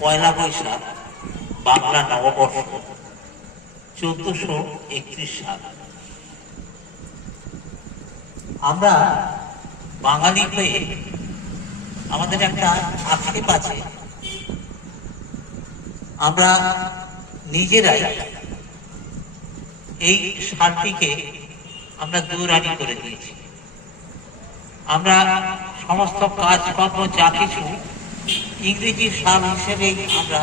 পয়লা বৈশাখ বাংলা নববর্ষ 1431 সাল। আমরা বাঙালি হয়ে আমাদের একটা আক্ষেপ আছে, আমরা নিজেরাই এই সালটিকে আমরা দৌড়ানি করে দিয়েছি। আমরা সমস্ত কাজকর্ম যা কিছু ইংরেজি সাল হিসেবেই আমরা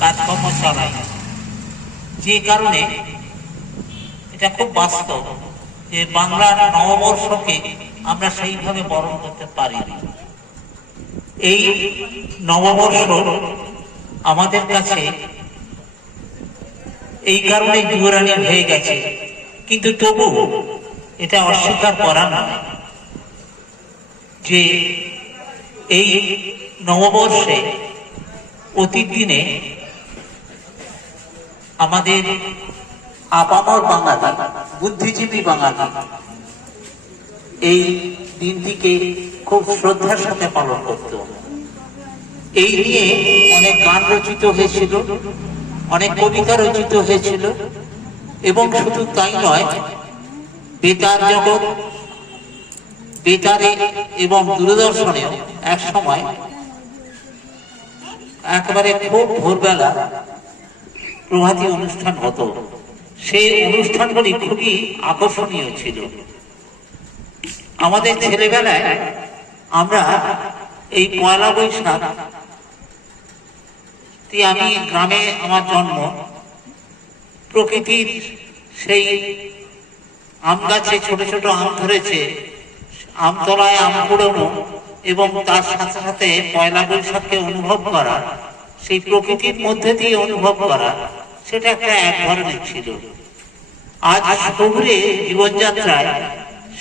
কাজকর্ম চালাই, যে কারণে এটা খুব বাস্তব যে বাংলার নববর্ষকে আমরা সেইভাবে বরণ করতে পারিনি। এই নববর্ষ আমাদের কাছে এই কারণে যুবরানী হয়ে গেছে, কিন্তু তবু এটা অস্বীকার করা নয় যে এই নববর্ষে অতীত দিনে আমাদের আপামর বাঙালি, বুদ্ধিজীবী বাঙালি এই দিনটিকে খুব শ্রদ্ধার সাথে পালন করত। এই নিয়ে অনেক গান রচিত হয়েছিল, অনেক কবিতা রচিত হয়েছিল, এবং শুধু তাই নয়, বেতার জগৎ, বেতারে এবং দূরদর্শনেও এক সময় একেবারে খুব ভোরবেলা প্রভাতী অনুষ্ঠান হতো। সেই অনুষ্ঠানগুলি খুবই আকর্ষণীয় ছিল। আমাদের ছেলেবেলায় আমরা এই পয়লা বৈশাখ, আমি গ্রামে আমার জন্ম, প্রকৃতির সেই আম গাছে ছোট ছোট আম ধরেছে, আমতলায় আম কুড়োনো এবং তার সাথে সাথে পয়লা বৈশাখকে অনুভব করা, সেই প্রকৃতির মধ্যে দিয়ে অনুভব করা, সেটা একটা এক ধরনের ছিল। আজ শহুরে জীবনযাত্রায়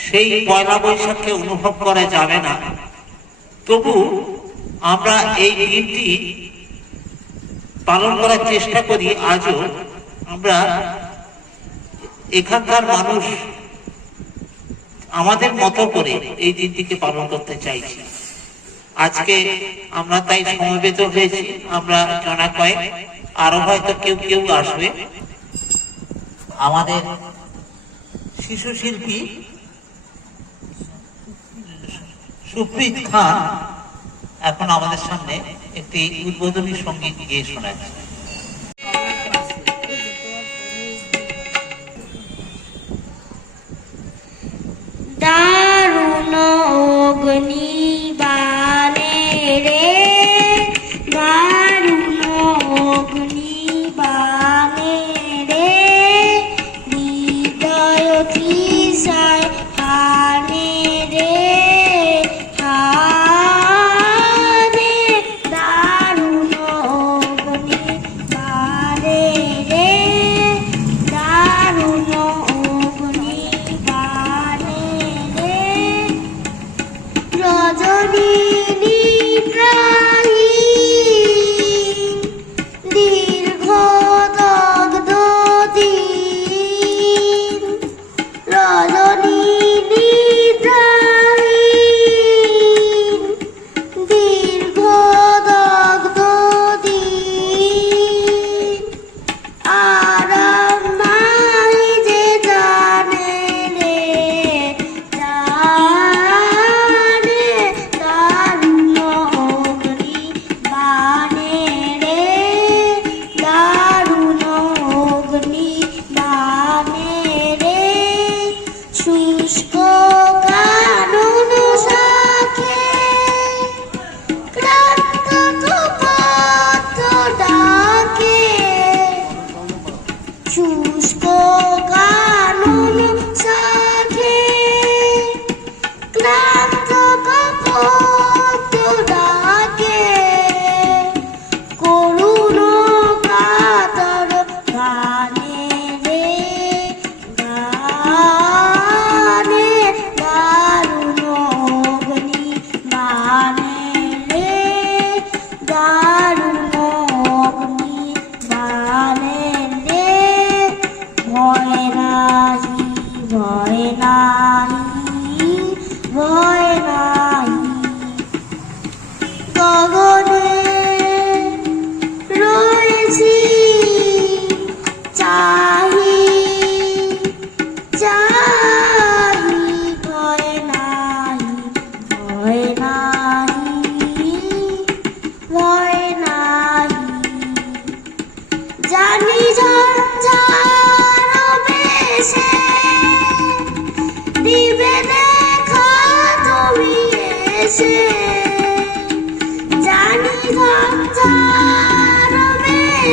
সেই পয়লা বৈশাখকে অনুভব করা যাবে না, তবু আমরা এই দিনটি পালন করার চেষ্টা করি। আজও আমরা এখানকার মানুষ আমাদের মতো করে এই দিনটিকে পালন করতে চাইছি। আজকে আমরা তাই সমবেত হয়েছি, আমরা জনা কয়েক, আরো হয়তো কেউ কেউ আসবে। আমাদের শিশু শিল্পী সুপ্রীত খান এখন আমাদের সামনে একটি উদ্বোধনী সঙ্গীত গেয়ে শোনাচ্ছে। দারুণ অগ্নিবাণে রে, দারুণ অগ্নিবাণে রে, হৃদয় তৃষায় হানে রে, হানে দারুণ অগ্নিবাণে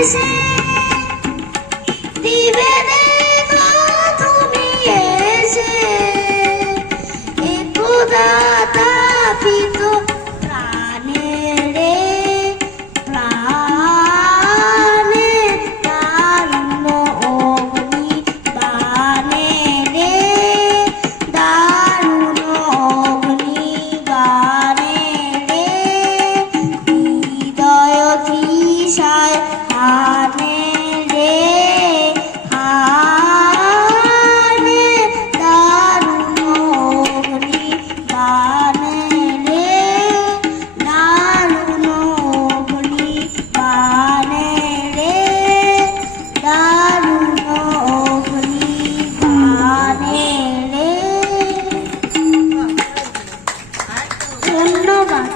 এসে দিবে দেখা তুমি এসে একদা তাপিত প্রাণে রে প্রাণে দারুণ অগ্নি গানে রে দারুণ অগ্নি গানে রে হৃদয় তৃষায় হানে রে হানে দারুণ অগ্নি গানে রে দারুণ অগ্নি গানে রে দারুণ অগ্নি গানে রে। ধন্যবাদ।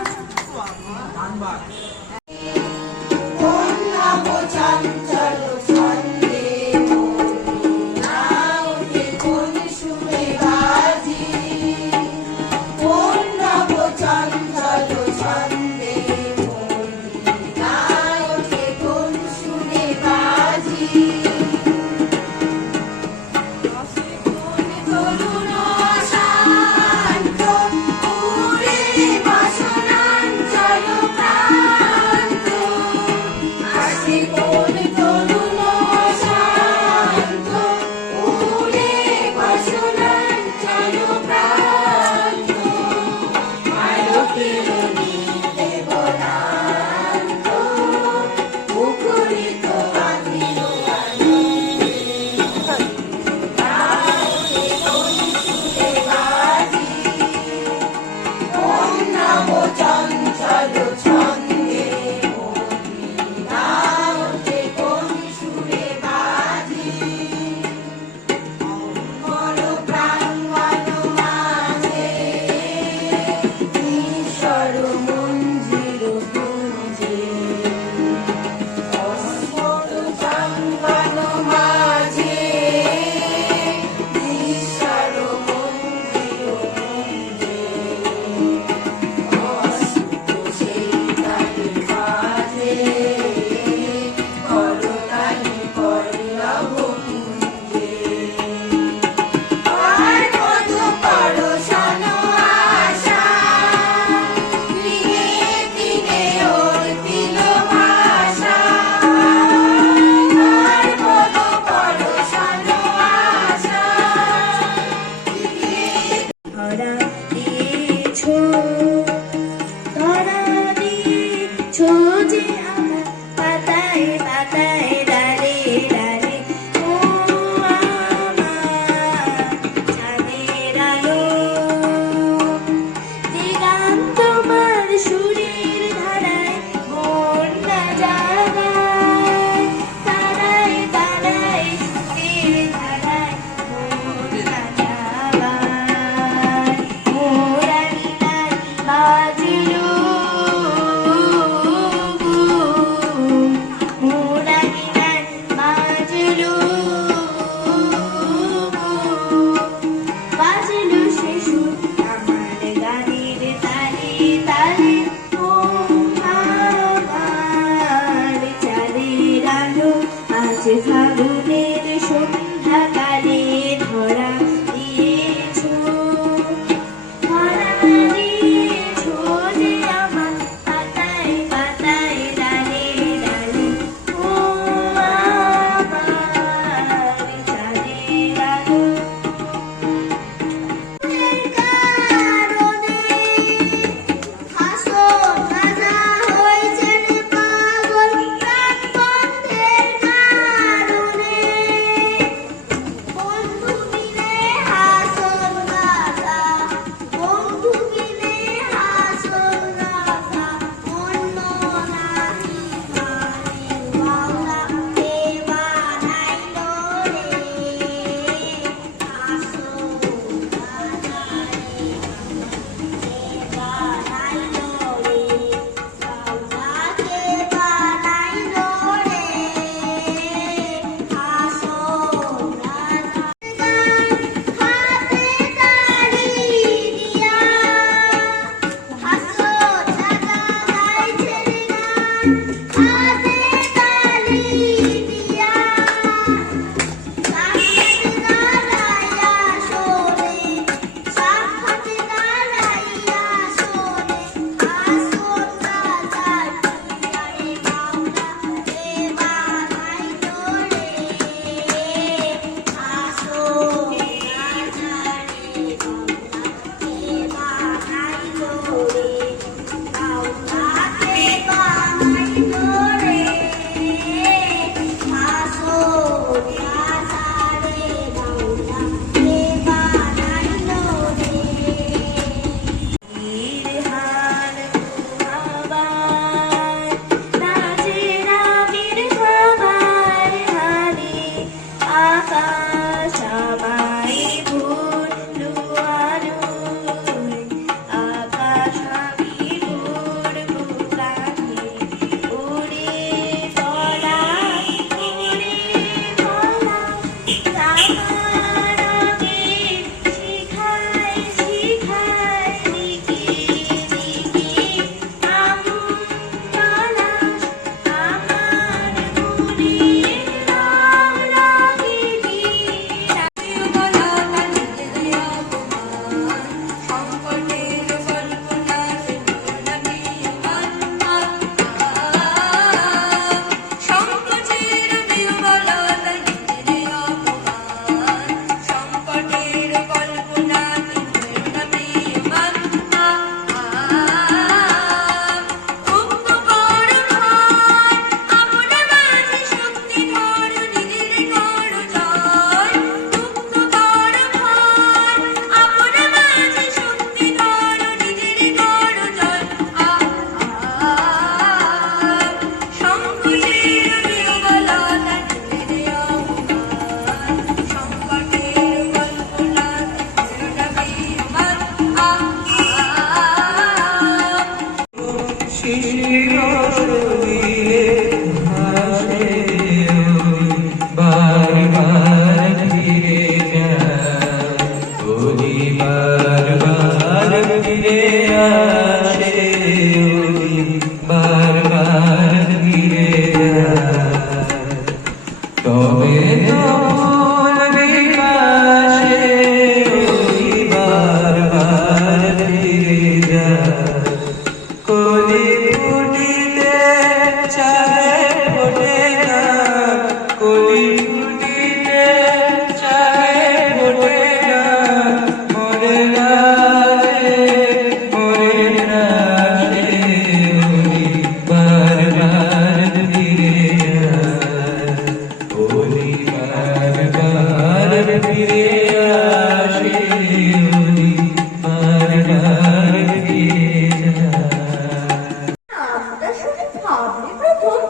গাবে প্রথম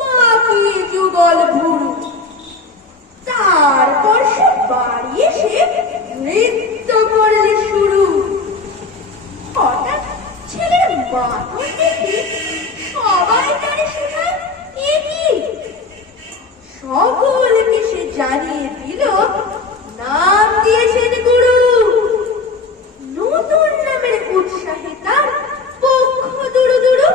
বাকি যুগল ভুরু, তারপর সে বাড়ি এসে নৃত্য করলে শুরু। হঠাৎ ছেলের মাথা দেখে সবাই তারে শোনায় এ কি? সকলকে সে জানিয়ে দিল নাম দিয়েছেন গুরু। নতুন নামের উৎসাহে তার পক্ষ দুরু দুরু।